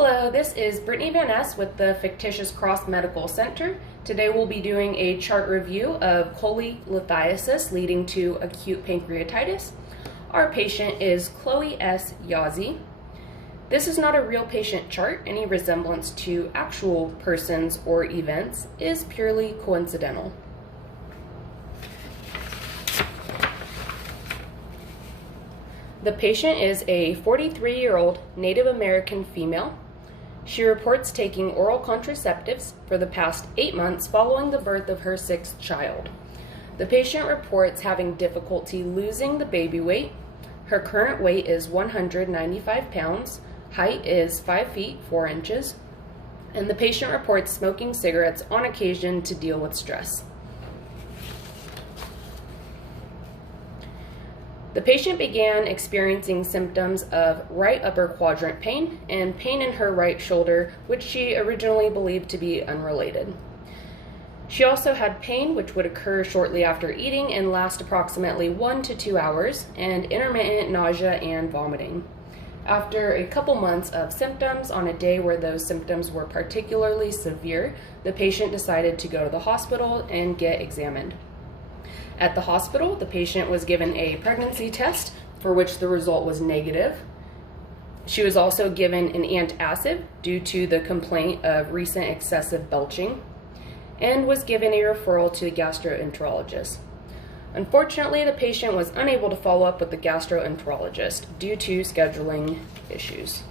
Hello, this is Brittany Van Ness with the Fictitious Cross Medical Center. Today we'll be doing a chart review of cholelithiasis leading to acute pancreatitis. Our patient is Chloe S. Njeze. This is not a real patient chart. Any resemblance to actual persons or events is purely coincidental. The patient is a 43-year-old Native American female. She reports taking oral contraceptives for the past 8 months following the birth of her 6th child. The patient reports having difficulty losing the baby weight. Her current weight is 195 pounds, height is 5 feet 4 inches, and the patient reports smoking cigarettes on occasion to deal with stress. The patient began experiencing symptoms of right upper quadrant pain and pain in her right shoulder, which she originally believed to be unrelated. She also had pain which would occur shortly after eating and last approximately 1 to 2 hours, and intermittent nausea and vomiting. After a couple months of symptoms, on a day where those symptoms were particularly severe, the patient decided to go to the hospital and get examined. At the hospital, the patient was given a pregnancy test for which the result was negative. She was also given an antacid due to the complaint of recent excessive belching and was given a referral to a gastroenterologist. Unfortunately, the patient was unable to follow up with the gastroenterologist due to scheduling issues.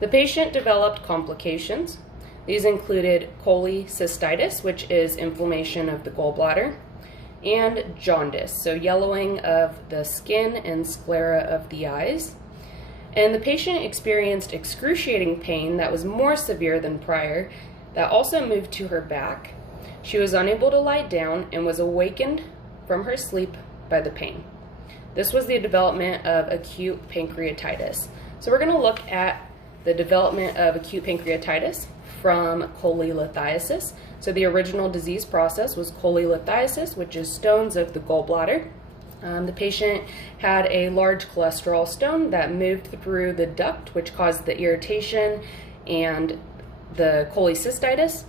The patient developed complications. These included cholecystitis, which is inflammation of the gallbladder, and jaundice, so yellowing of the skin and sclera of the eyes. And the patient experienced excruciating pain that was more severe than prior, that also moved to her back. She was unable to lie down and was awakened from her sleep by the pain. This was the development of acute pancreatitis. So we're going to look at the development of acute pancreatitis from cholelithiasis. So the original disease process was cholelithiasis, which is stones of the gallbladder. The patient had a large cholesterol stone that moved through the duct, which caused the irritation and the cholecystitis.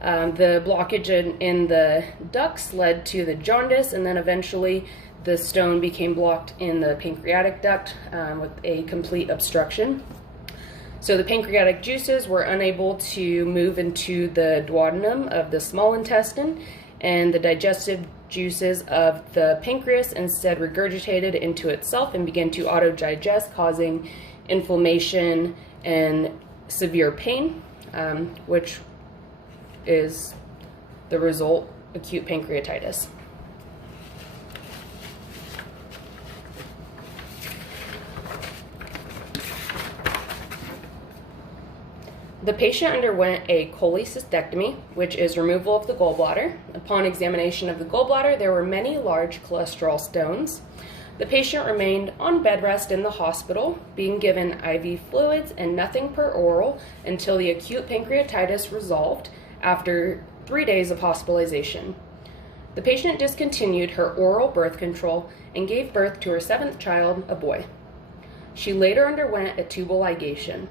The blockage in the ducts led to the jaundice, and then eventually the stone became blocked in the pancreatic duct with a complete obstruction. So the pancreatic juices were unable to move into the duodenum of the small intestine, and the digestive juices of the pancreas instead regurgitated into itself and began to auto-digest, causing inflammation and severe pain, which is the result, acute pancreatitis. The patient underwent a cholecystectomy, which is removal of the gallbladder. Upon examination of the gallbladder, there were many large cholesterol stones. The patient remained on bed rest in the hospital, being given IV fluids and nothing per oral until the acute pancreatitis resolved after 3 days of hospitalization. The patient discontinued her oral birth control and gave birth to her 7th child, a boy. She later underwent a tubal ligation.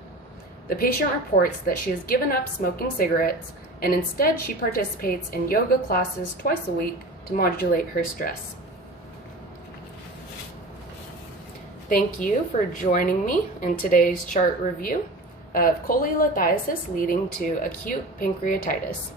The patient reports that she has given up smoking cigarettes, and instead she participates in yoga classes twice a week to modulate her stress. Thank you for joining me in today's chart review of cholelithiasis leading to acute pancreatitis.